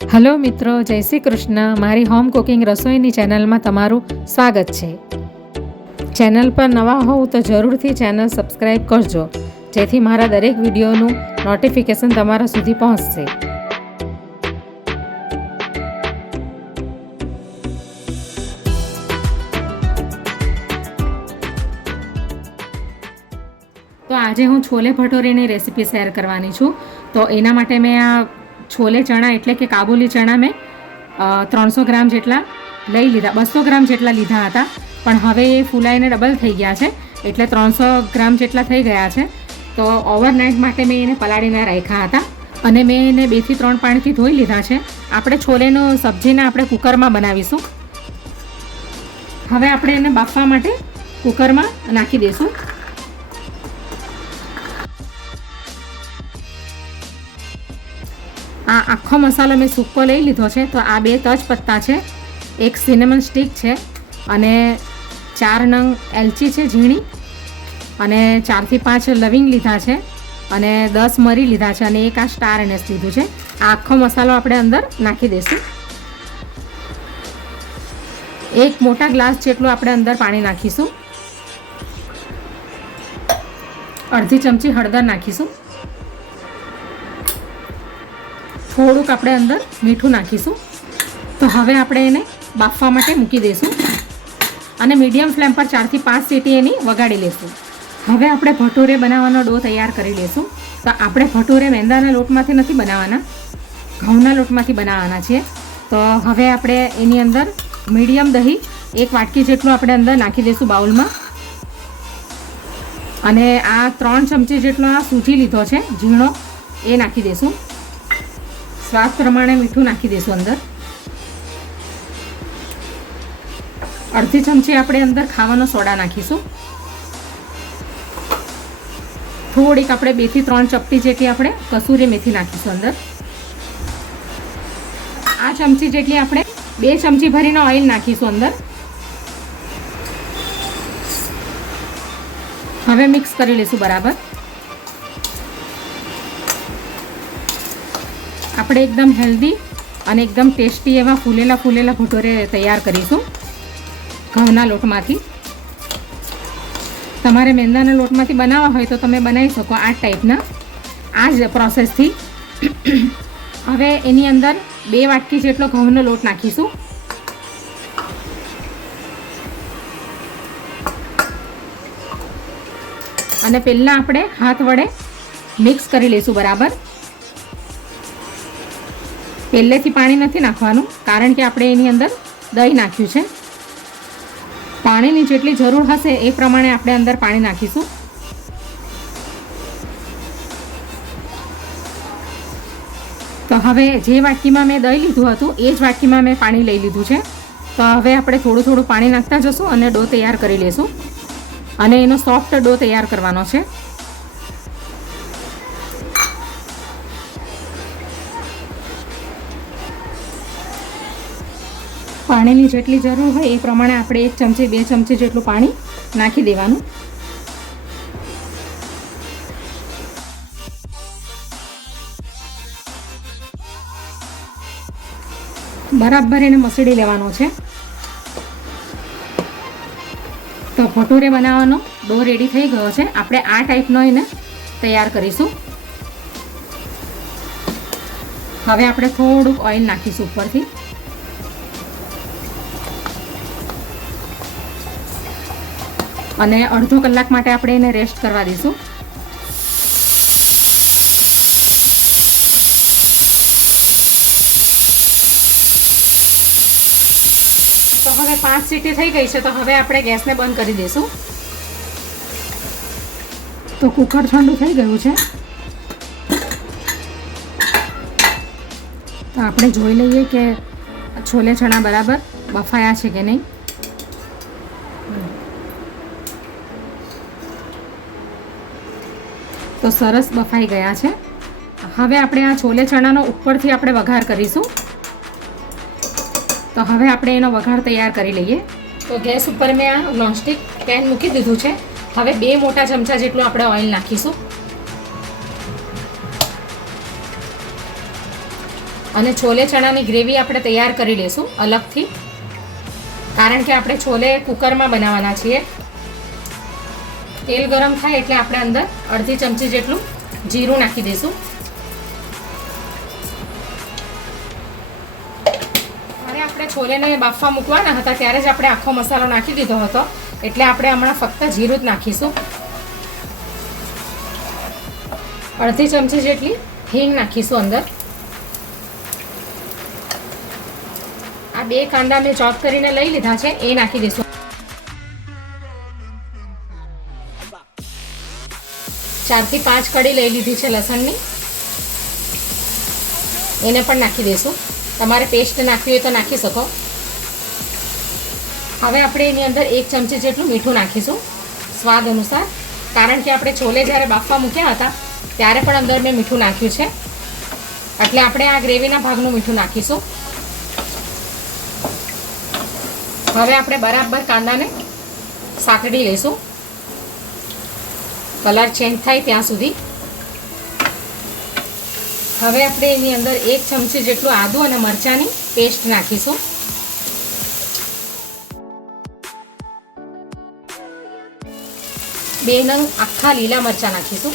Hello મિત્રો, જય શ્રી કૃષ્ણ. મારી હોમ કુકિંગ રસોઈની ચેનલમાં તમારું સ્વાગત છે. ચેનલ પર નવા હોવ તો જરૂરથી ચેનલ સબસ્ક્રાઈબ કરજો, જેથી મારા દરેક વિડીયોનું નોટિફિકેશન તમારા સુધી પહોંચશે. તો આજે હું છોલે ભટોરેની રેસીપી શેર કરવાની છું. તો એના માટે મેં આ છોલે ચણા એટલે કે કાબુલી ચણા મેં 300 ગ્રામ જેટલા લઈ લીધા. 200 ગ્રામ જેટલા લીધા હતા, પણ હવે એ ફૂલાઈને ડબલ થઈ ગયા છે, એટલે 300 ગ્રામ જેટલા થઈ ગયા છે. તો ઓવરનાઇટ માટે મેં એને પલાળીને રાખ્યા હતા અને મેં એને 2 થી 3 પાણીથી ધોઈ લીધા છે. આપણે છોલેનો સબ્જીને આપણે કુકરમાં બનાવીશું. હવે આપણે એને બાફવા માટે કુકરમાં નાખી દઈશું. આ આખો મસાલો મેં સૂકો લઈ લીધો છે. તો આ 2 તજપત્તા છે, 1 સિનેમન સ્ટિક છે અને 4 નંગ એલચી છે ઝીણી, અને 4 થી 5 લવિંગ લીધા છે અને 10 મરી લીધા છે અને 1 આ સ્ટાર એનેસ લીધું છે. આ આખો મસાલો આપણે અંદર નાખી દઈશું. 1 મોટા ગ્લાસ જેટલું આપણે અંદર પાણી નાખીશું. અડધી ચમચી હળદર નાખીશું. થોડુંક આપણે અંદર મીઠું નાખીશું. તો હવે આપણે એને બાફવા માટે મૂકી દઈશું અને મીડિયમ ફ્લેમ પર 4 થી 5 સીટી એની વગાડી લઈશું. હવે આપણે ભટુરે બનાવવાનો ડો તૈયાર કરી લઈશું. તો આપણે ભટુરે મેંદાના લોટમાંથી નથી બનાવવાના, ઘઉંના લોટમાંથી બનાવવાના છીએ. તો હવે આપણે એની અંદર મીડિયમ દહીં 1 વાટકી જેટલું આપણે અંદર નાખી દઈશું બાઉલમાં, અને આ 3 ચમચી જેટલો આ સૂજી લીધો છે ઝીણો, એ નાખી દઈશું. સ્વાદ પ્રમાણે મીઠું નાખી દઈશું અંદર. અડધી ચમચી આપણે અંદર ખાવાનો સોડા નાખીશું. થોડીક આપણે 2 થી 3 ચપટી જેટલી આપણે કસૂરી મેથી નાખીશું અંદર. આ ચમચી જેટલી આપણે 2 ચમચી ભરીને ઓઇલ નાખીશું અંદર. હવે મિક્સ કરી લઈશું બરાબર. આપણે એકદમ હેલ્ધી અને એકદમ ટેસ્ટી એવા ફૂલેલા ભટોરે તૈયાર કરીશું ઘઉંના લોટમાંથી. તમારે મેંદાના લોટમાંથી બનાવવા હોય તો તમે બનાવી શકો આ ટાઈપના, આ જ પ્રોસેસથી. હવે એની અંદર 2 વાટકી જેટલો ઘઉંનો લોટ નાખીશું. અને પહેલાં આપણે હાથ વડે મિક્સ કરી લઈશું બરાબર. પહેલેથી પાણી નથી નાખવાનું, કારણ કે આપણે એની અંદર દહીં નાખ્યું છે. પાણીની જેટલી જરૂર હશે એ પ્રમાણે આપણે અંદર પાણી નાખીશું. તો હવે જે વાટકીમાં મેં દહીં લીધું હતું એ જ વાટકીમાં મેં પાણી લઈ લીધું છે. તો હવે આપણે થોડું થોડું પાણી નાખતા જશું અને ડો તૈયાર કરી લઈશું, અને એનો સોફ્ટ ડો તૈયાર કરવાનો છે. પાણીની જેટલી જરૂર હોય એ પ્રમાણે આપણે 1 ચમચી 2 ચમચી જેટલું પાણી નાખી દેવાનું. બરાબર એને મસળી લેવાનો છે. તો ભટુરે બનાવવાનો ડો રેડી થઈ ગયો છે. આપણે આ ટાઈપનો એને તૈયાર કરીશું. હવે આપણે થોડુંક ઓઇલ નાખીશું ઉપરથી. અને અડધો કલાક માટે આપણે એને રેસ્ટ કરવા દઈશું. તો હવે 5 સીટી થઈ ગઈ છે. તો હવે આપણે ગેસને બંધ કરી દઈશું. તો કુકર ઠંડુ થઈ ગયું છે. તો આપણે જોઈ લઈએ કે છોલે ચણા બરાબર બફાયા છે કે નહીં. તો સરસ બફાઈ ગયા છે. હવે આપણે આ છોલે ચણાનો ઉપરથી આપણે વઘાર કરીશું. તો હવે આપણે એનો વઘાર તૈયાર કરી લઈએ. તો ગેસ ઉપર મેં આ નોનસ્ટિક પેન મૂકી દીધું છે. હવે 2 મોટા ચમચા જેટલું આપણે ઓઇલ નાખીશું અને છોલે ચણાની ગ્રેવી આપણે તૈયાર કરી લઈશું અલગથી, કારણ કે આપણે છોલે કુકરમાં બનાવવાના છીએ. તેલ ગરમ થાય એટલે આપણે અંદર અડધી ચમચી જેટલું જીરું નાખી દઈશું. જ્યારે આપણે છોલેને બાફવા મૂકવાના હતા ત્યારે જ આપણે આખો મસાલો નાખી દીધો હતો, એટલે આપણે હમણાં ફક્ત જીરું જ નાખીશું. અડધી ચમચી જેટલી હિંગ નાખીશું અંદર. આ 2 કાંદા મેં ચોપ કરીને લઈ લીધા છે એ નાખી દઈશું. 4 થી 5 કળી લઈ લીધી છે લસણની, એને પણ નાખી દઈશું. તમારે પેસ્ટ નાખવી હોય તો નાખી શકો. હવે આપણે એની અંદર 1 ચમચી જેટલું મીઠું નાખીશું સ્વાદ અનુસાર, કારણ કે આપણે છોલે જ્યારે બાફવા મૂક્યા હતા ત્યારે પણ અંદર મેં મીઠું નાખ્યું છે, એટલે આપણે આ ગ્રેવીના ભાગનું મીઠું નાખીશું. હવે આપણે બરાબર કાંદાને સાતડી લઈશું કલર ચેન્જ થાય ત્યાં સુધી. હવે આપણે એની અંદર 1 ચમચી જેટલું આદું અને મરચાંની પેસ્ટ નાખીશું. બે નંગ આખા લીલા મરચાં નાખીશું.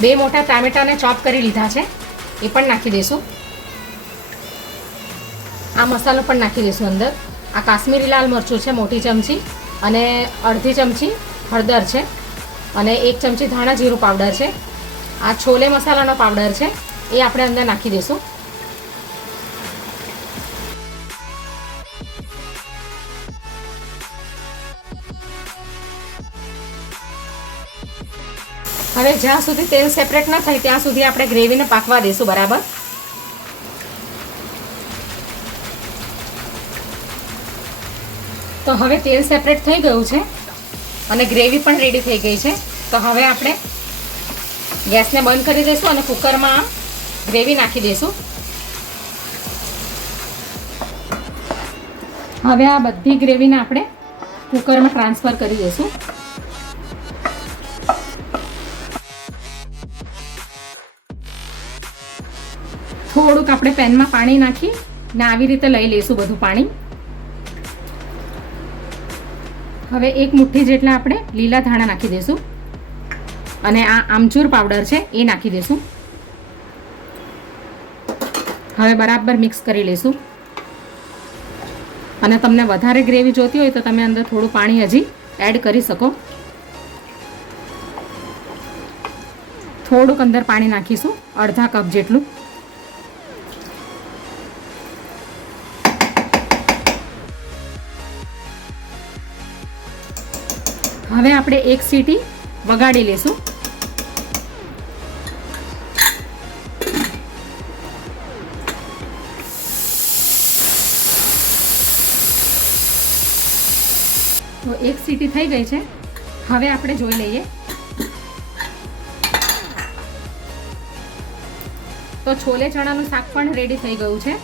બે મોટા ટામેટાને ચોપ કરી લીધા છે એ પણ નાખી દઈશું. આ મસાલો પણ નાખી દઈશું અંદર. આ કાશ્મીરી લાલ મરચું છે મોટી ચમચી, અને અડધી ચમચી હળદર છે, અને 1 ચમચી ધાણા જીરું પાવડર છે. આ છોલે મસાલાનો પાવડર છે એ આપણે અંદર નાખી દઈશું. હવે જ્યાં સુધી તેલ સેપરેટ ન થાય ત્યાં સુધી આપણે ગ્રેવીને પાકવા દઈશું બરાબર. તો હવે તેલ સેપરેટ થઈ ગયું છે અને ગ્રેવી પણ રેડી થઈ ગઈ છે. તો હવે આપણે ગેસને બંધ કરી દઈશું અને કુકરમાં ગ્રેવી નાખી દઈશું. હવે આ બધી ગ્રેવીને આપણે કુકરમાં ટ્રાન્સફર કરી દઈશું. થોડુંક આપણે પેનમાં પાણી નાખી ને આવી રીતે લઈ લઈશું બધું પાણી. હવે 1 મુઠ્ઠી જેટલા આપણે લીલા ધાણા નાખી દઈશું, અને આ આમચૂર પાવડર છે એ નાખી દઈશું. હવે બરાબર મિક્સ કરી લઈશું. અને તમને વધારે ગ્રેવી જોતી હોય તો તમે અંદર થોડું પાણી હજી એડ કરી શકો. થોડુંક અંદર પાણી નાખીશું, અડધા કપ જેટલું. હવે આપણે 1 સીટી વગાડી લેશું. તો 1 સીટી થઈ ગઈ છે. હવે આપણે જોઈ લઈએ. તો છોલે ચણાનું શાક પણ રેડી થઈ ગયું છે.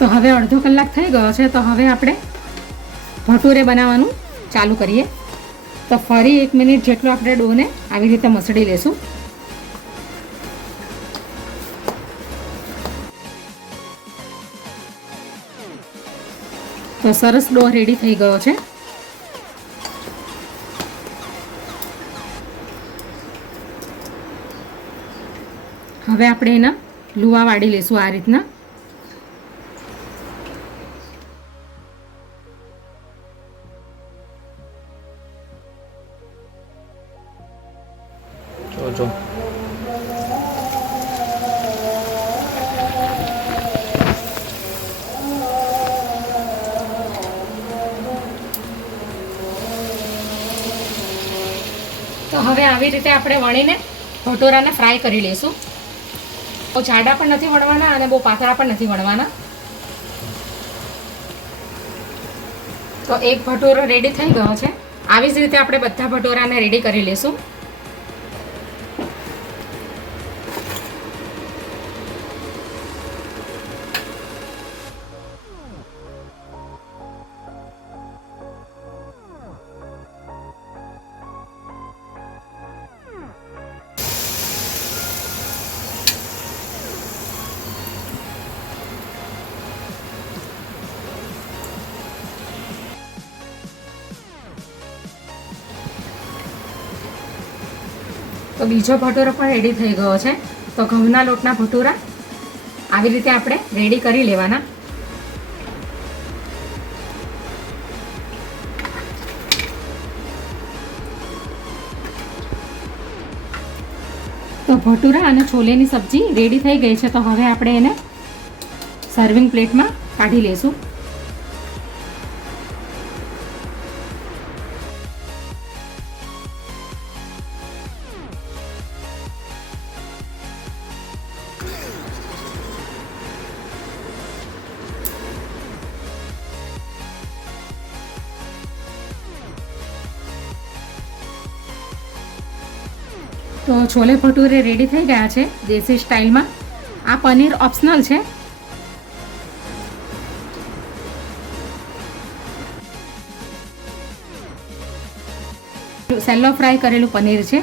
તો હવે અડધો કલાક થઈ ગયો છે. તો હવે આપણે ભટુરે બનાવવાનું ચાલુ કરીએ. તો ફરી 1 મિનિટ જેટલો આપણે ડોને આવી રીતે મસળી લેશું. તો સરસ ડો રેડી થઈ ગયો છે. હવે આપણે એના લુવા વાળી લેશું આ રીતના. જો તો હવે આવી રીતે આપણે વણીને ભટોરાને ફ્રાય કરી લઈશું. બહુ જાડા પણ નથી વણવાના અને બહુ પાતળા પણ નથી વણવાના. તો એક ભટોરો રેડી થઈ ગયો છે. આવી જ રીતે આપણે બધા ભટોરાને રેડી કરી લઈશું. તો બીજો ભટુરો પણ રેડી થઈ ગયો છે. તો ઘઉંના લોટના ભટુરા આવી રીતે આપણે રેડી કરી લેવાના. તો ભટુરા અને છોલેની સબ્જી રેડી થઈ ગઈ છે. તો હવે આપણે એને સર્વિંગ પ્લેટમાં કાઢી લઈશું. તો છોલે ભટુરે રેડી થઈ ગયા છે દેશી સ્ટાઇલમાં. આ પનીર ઓપ્શનલ છે. સેલો ફ્રાય કરેલું પનીર છે.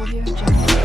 Audio Jungle.